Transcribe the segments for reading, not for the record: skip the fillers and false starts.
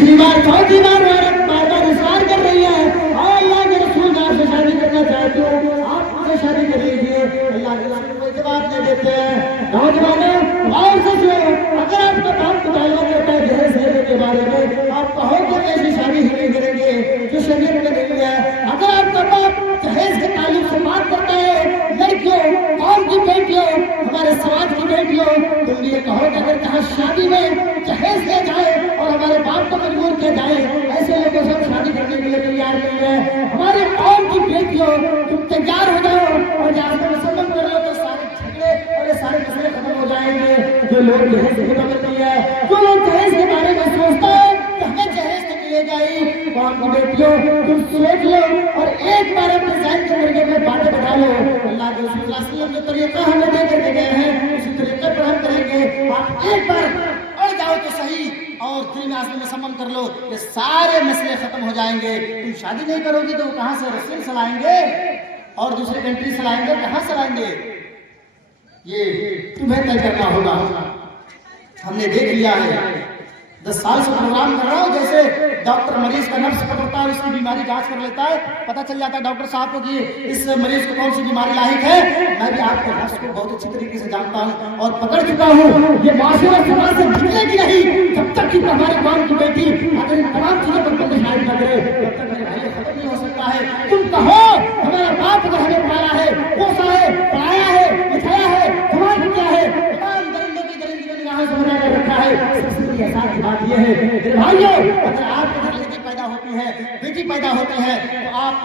तीसरी बार चौथी बार बार बार इसरार कर रही है और अल्लाह के रसूल से शादी करना चाहती हूँ, आप मुझसे शादी कर लीजिए। अल्लाह के रसूल कोई जवाब नहीं देते हैं। नौजवानों गौर से सुनो, अगर आपका बाप मुताला करता है दहेज लेने के बारे में, आप कहोगे कि ऐसी शादी ही नहीं करेंगे जो शरीयत में नहीं है। अगर आपका बाप दहेज के ताल्लुक से बात करता है, लड़कियों, कौम की बेटियों, हमारे समाज की बेटियों, तुम ये कहोगे अगर कहाँ शादी में दहेज ले जाए और हमारे बाप को मजबूर किया जाए, ऐसे लोगों से हम शादी करने के लिए तैयार नहीं है। हमारे कौम की बेटियों, तुम तैयार हो जाओ और जहाँ से मुसलमान कर लो तो सारे झगड़े और ये सारे मसले खत्म हो जाएंगे। जो लोग दहेज से खत्म करती है, जो लोग दहेज के बारे में सोचता है कि हमें दहेज तो मिलेगा ही, कौम की बेटियों तुम सोच लो और एक बार अपने ज़हन के तरीके में बातें बढ़ा लो। अल्लाह के रसूल सल्लल्लाहु अलैहि वसल्लम जो तरीका हमें दे करके गए हैं, उसी तरीके पर हम करेंगे। आप एक बार अड़ जाओ तो सही और दिल में आज़म मुसम्मम कर लो, ये सारे मसले खत्म हो जाएंगे। तुम शादी नहीं करोगी तो वो कहाँ से रसूल चलाएंगे और दूसरे कंट्री चलाएंगे, कहाँ चलाएंगे? ये तुम्हें तय करना होगा। हमने देख लिया है, 10 साल से प्रोग्राम कर रहा हूँ, जैसे डॉक्टर मरीज का नब्ज पकड़ता है, उसकी बीमारी जांच कर लेता है, पता चल जाता है डॉक्टर साहब को कि इस मरीज को कौन सी बीमारी लायक है। मैं भी आपके नब्ज को बहुत अच्छी तरीके से जानता हूँ और पकड़ चुका हूँ। ये माशूरा समाज से निकलेगी नहीं जब तक कि हमारे कौम की बेटी अगर इन तमाम चीजों पर शायद न करे, तब तक मेरे भाई खत्म नहीं हो सकता है। तुम कहो हमारा बाप अगर हमें पाला है, पोसा है, पढ़ाया है, लिखाया है, समाज क्या है, तमाम दरिंदों की दरिंदगी में निगाहों से बना कर रखा है। सबसे आसान बात यह है मेरे भाइयों, अगर आपके घर लड़की पैदा होती है, बेटी पैदा होती है, तो आप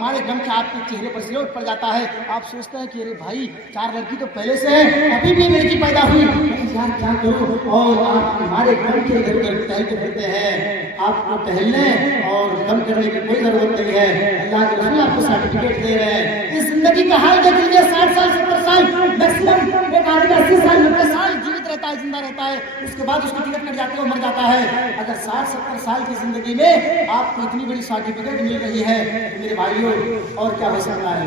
मारे दम के आपके चेहरे पर सिलोट पड़ जाता है। आप सोचते हैं कि अरे भाई 4 लड़की तो पहले से है, अभी भी लड़की पैदा हुई, यार क्या करूं, और आप हमारे दम के इधर उधर टहलते फिरते हैं। आपको टहलने और दम करने की कोई जरूरत नहीं है। अल्लाह के रसूल आपको सर्टिफिकेट दे रहे हैं। इस जिंदगी का हाल देख लीजिए, 60 साल 70 साल मैक्सिमम एक आदमी 80 साल 90 साल जीवित रहता है, जिंदा रहता है, उसके बाद उसकी टिकट कट जाती है, वो मर जाता है। अगर 60-70 साल की जिंदगी में आपको इतनी बड़ी सर्टिफिकेट मिल रही है तो मेरे भाइयों और क्या हो सकता है।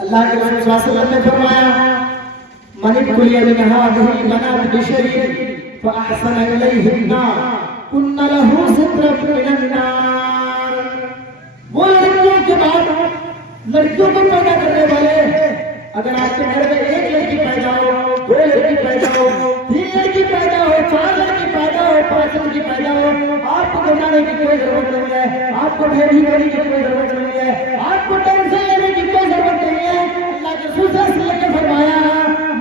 अल्लाह के रसूल सल्लल्लाहु अलैहि वसल्लम ने फरमाया, मन कुलिया मिन हादिही बनात बिशरी फअहसन इलैहिन्ना कुन्ना लहू सित्रतुन मिनन नार। वो लड़कियों के बाद लड़कियों को पैदा करने वाले, अगर आपके घर में एक लड़की पैदा हो, 2 लड़की पैदा हो, 3 लड़की पैदा हो, 4 लड़की पैदा हो, 5 लड़की पैदा हो, आपको घबराने की कोई जरूरत नहीं है, आपको भयभीत होने की कोई जरूरत नहीं है, आपको टेंशन लेने की कोई जरूरत नहीं है। अल्लाह के रसूल सल्लल्लाहु अलैहि वसल्लम ने फरमाया,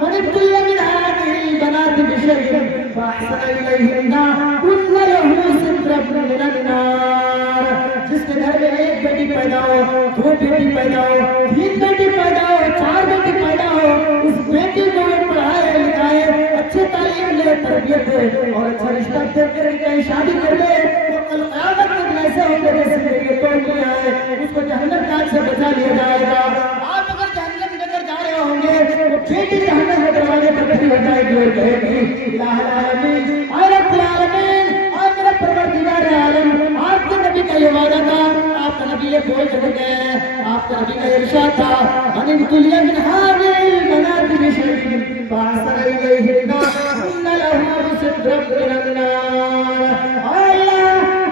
मन कुल्ला मिन हादिही बनात बिशरी फअहसन इलैहिन्ना कुन्ना लहू सित्रतुन मिनन नार। जिसके घर में एक बेटी पैदा हो, 2 बेटी पैदा हो, 3 बेटी पैदा हो, 4 बेटी पैदा हो, उस बेटी को पढ़ाए लिखाए, अच्छे तालीम ले, तरबियत दे और अच्छा रिश्ता दे कर शादी कर ले, तो कल क़यामत के दिन ऐसे होंगे जैसे मेरे तोड़ में आए, उसको जहन्नम की आग से बचा लिया जाएगा। आप अगर जहन्नम की नजर जा रहे होंगे तो बेटी जहन्नम के दरवाजे पर खड़ी हो जाएगी और कहेगी इलाह आलमीन और रब्बुल आलमीन और मेरा परवरदिगार आलम, आपके नबी का ये वादा था, आपका नबी ये बोल चुके हैं, आपका नबी का इरशाद था, मन कुलिया मिन हादिही बनात बिशरी फअहसन इलैहिन्ना कुन्ना लहू सित्रतुन मिनन नार।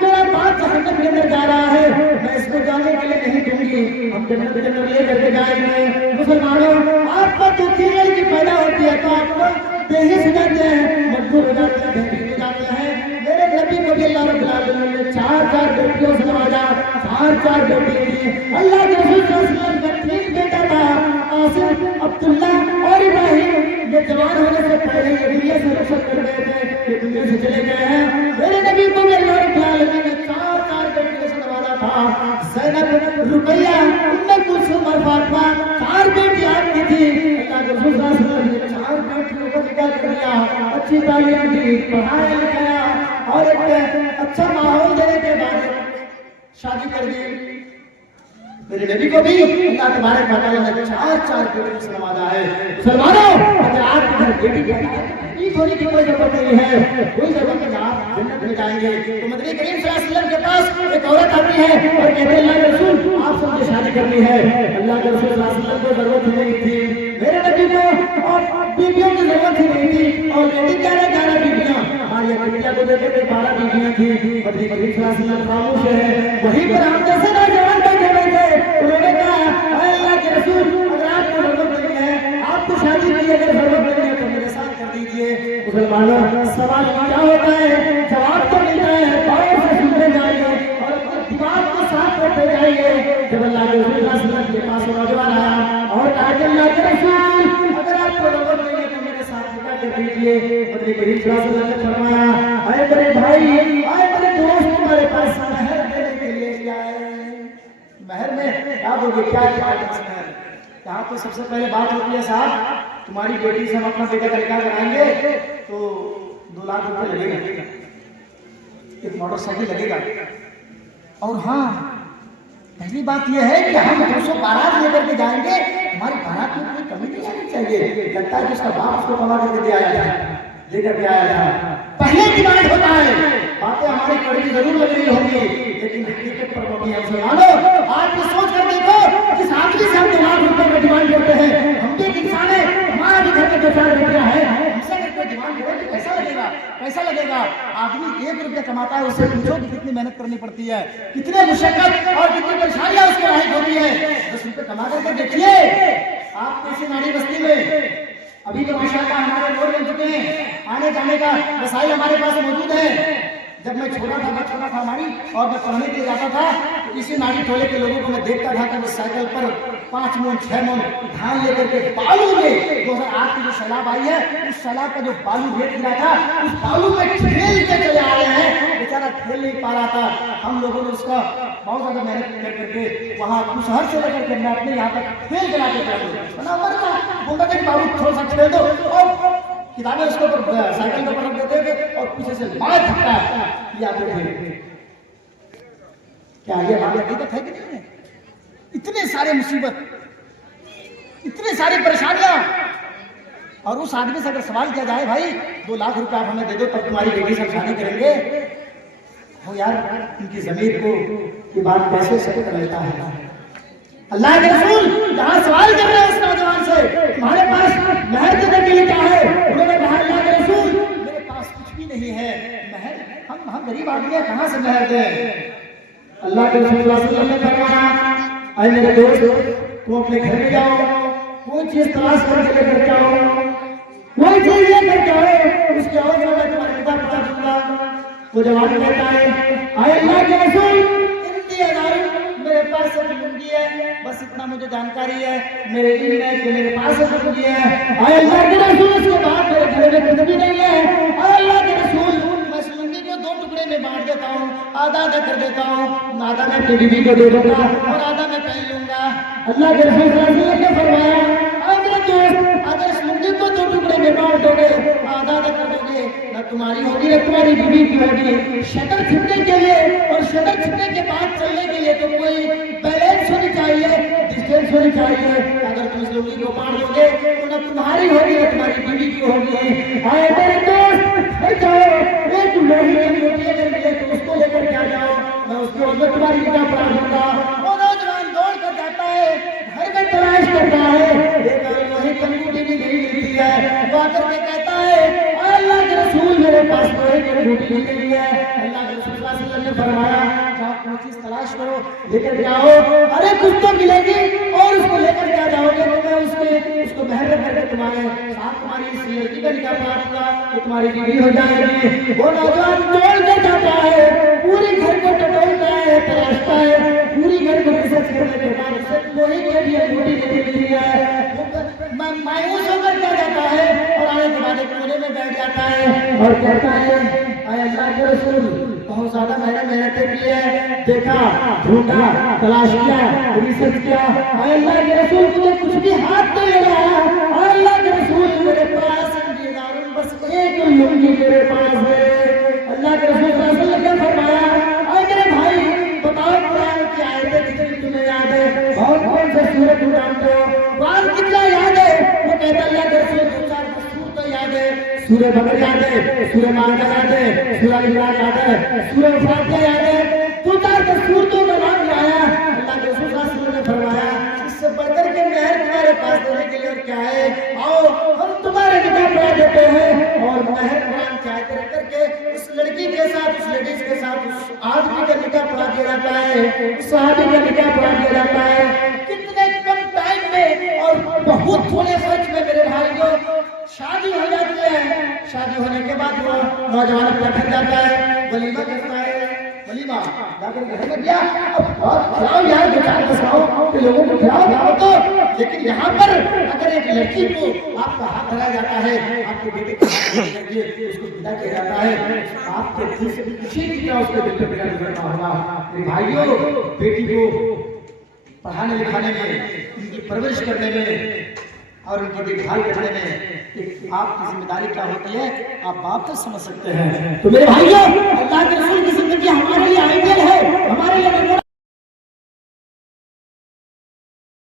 मेरा बाप जहन्नम के अंदर जा रहा है, मैं इसको जाने के लिए नहीं दूंगी, हम जन्नत के अंदर ले करके जाएंगे। मुसलमानों, आपको तो 3 लड़की पैदा होती है तो आपको बेहिस हो जाते हैं, मजबूर हो जाते हैं, बेहिस हो जाते हैं। मेरे नबी को भी अल्लाह रब्बुल आलमीन ने 4-4 बेटियों से नवाजा, 4-4 बेटी थी। अल्लाह के रसूल सल्लल्लाहु अलैहि वसल्लम का 3 बेटा था, आसिम, अब्दुल्ला और इब्राहिम। ये जवान होने से पहले ये दुनिया से रुखसत कर गए थे, ये दुनिया से चले गए हैं। मेरे नबी को भी अल्लाह रब्बुल आलमीन ने 4-4 बेटियों से नवाजा था। ज़ैनब, रुकैया, उम्मे कुलसूम और फातिमा 4 बेटी आपकी थी। अल्लाह के रसूल सल्लल्लाहु अलैहि वसल्लम ने 4 बेटियों को निकाह कर दिया, अच्छी तालीम दी, पढ़ाया लिखाया और एक अच्छा माहौल देने के बाद शादी कर दी। मेरे नबी को भी अल्लाह तबारक व तआला ने 4-4 बेटियों से नवाजा है। मुसलमानों, अगर आपके घर बेटी पैदा है, होने की कोई जरूरत नहीं है, कोई जरूरत नहीं, आप जन्नत में जाएंगे। तो नबी करीम सल्लल्लाहु अलैहि वसल्लम के पास एक औरत आती है और कहते हैं अल्लाह के रसूल आपसे मुझे शादी करनी है। अल्लाह के रसूल सल्लल्लाहु अलैहि वसल्लम को जरूरत ही नहीं थी, मेरे नबी को और बीवियों की जरूरत ही नहीं थी। और 11 बीवियां मारिया बिटिया को देखे थे 12 बीवियां थी, बदरी करीम सल्लल्लाहु अलैहि वसल्लम खामोश है। वहीं पर हम जैसे नौजवान बैठे हुए थे, उन्होंने कहा अल्लाह के रसूल अगर आपको जरूरत नहीं है, आपको शादी की अगर जरूरत नहीं है तो मेरे साथ कर दीजिए। मुसलमानों, सवाल क्या होता है, जवाब तो मिलता है, गौर से सुनते जाइए और दिमाग को साफ करते जाइए। जब अल्लाह के रसूल सल्लल्लाहु अलैहि वसल्लम के पास नौजवान आया और कहा कि अल्लाह के रसूल अगर आपको जरूरत नहीं है तो मेरे साथ निकाह कर दीजिए। बदरी करीम सल्लल्लाहु अलैहि वसल्लम ने फरमाया, आए मेरे भाई, आए मेरे दोस्त, तुम्हारे पास महर देने के लिए क्या है? महर में क्या दोगे, क्या महर? यहाँ तो सबसे पहले बात होती है साहब, तुम्हारी बेटी से हम अपना बेटा का निकाह कराएंगे तो 2 लाख रुपए लगेगा, एक मोटरसाइकिल लगेगा। और हाँ, पहली बात यह है कि हम 200 बारात लेकर के जाएंगे, हमारी बारात में कोई कमी नहीं आनी चाहिए। लगता है कि उसका बाप उसको कमा करके दे आया था, लेकर के आया था। पहले डिमांड होता है, बातें हमारी कड़वी जरूर लग रही होंगी, लेकिन हकीकत पर वो भी है। मुसलमानों, आज ये सोच कर देखो, जिस आदमी से हम 2 लाख रुपए का डिमांड करते हैं, हम भी एक इंसान है, हमारा भी घर में 2-4 बेटियां हैं, हमसे अगर कोई डिमांड करे तो कैसा लगेगा? कैसा लगेगा? आदमी 1 रुपया कमाता है, उससे पूछो कि कितनी मेहनत करनी पड़ती है, कितने मुशक्कत और कितनी परेशानियां उसको लायक हो रही है। 10 रुपये कमा करके देखिए आप कैसी नारी बस्ती में। अभी तो माशाअल्लाह हमारे रोड बन चुके हैं, आने जाने का वसाइल हमारे पास मौजूद है। जब मैं छोटा था हमारी और मैं पढ़ने के लिए जाता था तो इसी नारी टोले के लोगों को मैं देखता था कि वो साइकिल पर 5 मन 6 मन धान लेकर के बालू में 2008 की जो सैलाब आई है, उस सैलाब का जो बालू रेत गिरा था, उस बालू में खेल के चले आ रहे हैं। बेचारा खेल नहीं पा रहा था, हम लोगों ने उसका बहुत ज्यादा मेहनत कर करके वहाँ कुछ शहर से लेकर के मैं अपने यहाँ तक खेल करा के बोलता था कि बाबू थोड़ा सा खेल दो, और किताबें उसके ऊपर साइकिल के ऊपर रख देते थे और पीछे से मार धक्का आते थे। क्या ये हकीकत है कि नहीं है? इतने सारे मुसीबत, इतने सारी परेशानियां, और उस आदमी से अगर सवाल किया जाए भाई 2 लाख रुपया आप हमें दे दो तब तुम्हारी बेटी से शादी करेंगे, वो यार उनकी जमीर को की बात कैसे सकत रहता है। अल्लाह के रसूल जहाँ सवाल कर रहे हैं उस नौजवान से, तुम्हारे पास महर देने के लिए क्या है? उन्होंने कहा अल्लाह के रसूल मेरे पास कुछ भी नहीं है, महर हम गरीब आदमी हैं, कहाँ से महर दें? अल्लाह के रसूल सल्लल्लाहु अलैहि वसल्लम ने फरमाया, अरे मेरे दोस्त, तुम अपने घर में जाओ, कोई चीज तलाश करके लेकर के आओ, कोई चीज लेकर के आओ, उसके और मैं तुम्हारे पिता बता दूंगा। वो जवाब देता है, आए अल्लाह के रसूल मेरे पास एक लुंगी है, बस इतना मुझे जानकारी है, मेरे इल्म है कि मेरे पास एक लुंगी है। आए अल्लाह के रसूल उसके बाद मेरे घर में कुछ भी नहीं है। आए अल्लाह के रसूल मैं इस लुंगी को 2 टुकड़े में बांट देता हूँ, आधा आधा कर देता हूँ, आधा मैं अपनी बीवी को दे दूंगा और आधा मैं पहन लूंगा। अल्लाह के रसूल ने फरमाया, अगर इस लुंगी को 2 टुकड़े में बांट दोगे, आधा आधा कर दोगे, न तुम्हारी होगी न तुम्हारी बीवी की होगी। शटर छिपने के लिए और शटर छिपने के बाद चलने के लिए तो कोई बैलेंस होनी चाहिए, डिस्टेंस होनी चाहिए। अगर तुम इस लुंगी को बांट दोगे तो न तुम्हारी होगी न तुम्हारी बीवी की होगी। आए मेरे दोस्त, जाओ एक लोहे की रोटी अगर मिले तो उसको लेकर के आ जाओ, मैं उसकी ओर तुम्हारी निकाह पढ़ा दूंगा। वो नौजवान दौड़ कर जाता है, घर में तलाश करता है, वही कंगूटी भी नहीं मिलती है। वो आकर के कहता है, अल्लाह के रसूल मेरे पास तो एक कंगूटी नहीं है। अल्लाह के रसूल सल्लल्लाहु अलैहि वसल्लम ने फरमाया, जाओ कोई चीज तलाश करो, लेकर के आओ। अरे कुछ तो मिलेगी और उसको लेकर के आ जाओगे तो मैं उसको महर करके तुम्हारे साथ तुम्हारी इस लड़की का निकाह पढ़ा दूंगा तो तुम्हारी बीवी हो जाएगी। वो नौजवान दौड़ के जाता है, पूरी घर को टटोलता है, तलाशता है, पूरी घर को रिसर्च करने के बाद उसे लोहे की अंगूठी मिलती है। मायूस होकर क्या जाता है और आने के बाद एक कोने में बैठ जाता है और कहता है, आए अल्लाह के रसूल बहुत ज्यादा मैंने मेहनत की है, देखा, ढूंढा, तलाश किया, रिसर्च किया, आए अल्लाह के रसूल मुझे कुछ भी हाथ नहीं लगा। आए अल्लाह के रसूल मेरे पास बस एक लुंगी मेरे पास है। अल्लाह के रसूल सल्लल्लाहु अलैहि वसल्लम ने फरमाया, आए मेरे भाई बताओ कुरान की आयतें कितनी तुम्हें याद है? बहुत कौन से सूरत जानते हो? कुरान कितना याद है? वो कहता अल्लाह के रसूल 2-4 सूरत तो याद है, सूरह बकरा याद है, सूरह माइदा याद है, सूरह इमरान याद है, सूरह फातिहा याद है, 2-4 सूरतों का नाम आया। अल्लाह के रसूल सल्लल्लाहु अलैहि वसल्लम ने फरमाया, इससे बढ़कर के महर तुम्हारे पास देने के लिए और क्या है? आओ हम तुम्हारे نکاح پڑھا دیتے ہیں اور مہر قرآن کی آیتیں رکھ کر کے اس لڑکی کے ساتھ اس لیڈیز کے ساتھ اس آدمی کا نکاح پڑھا دیا جاتا ہے، اس صحابی کا نکاح پڑھا دیا جاتا ہے. کتنے کم ٹائم میں اور بہت تھوڑے خرچ میں میرے بھائیوں شادی ہو جاتی ہے. شادی ہونے کے بعد وہ نوجوان اپنا گھر جاتا ہے، ولیمہ کرتا ہے. ولیمہ جا کر گھر میں کیا کھلاؤ یار، دو چار کھلاؤ کہ لوگوں کو کھلاؤ کھلاؤ تو. لیکن یہاں پر اگر ایک لڑکی کو آپ کا ہاتھ دھرایا جاتا ہے، آپ کے بیٹے کو اس کو ودا کیا جاتا ہے، آپ کے دل سے خوشی کی طرح اس کے دل پہ میرا گزرنا ہوگا. میرے بھائیوں، بیٹی کو پڑھانے لکھانے میں، ان کی پرورش کرنے میں اور ان کی دیکھ بھال کرنے میں آپ کی ذمہ داری کیا ہوتی ہے آپ باپ تک سمجھ سکتے ہیں. تو میرے بھائیوں، اللہ کے رسول کی زندگی ہمارے لیے آئیڈیل ہے، ہمارے لیے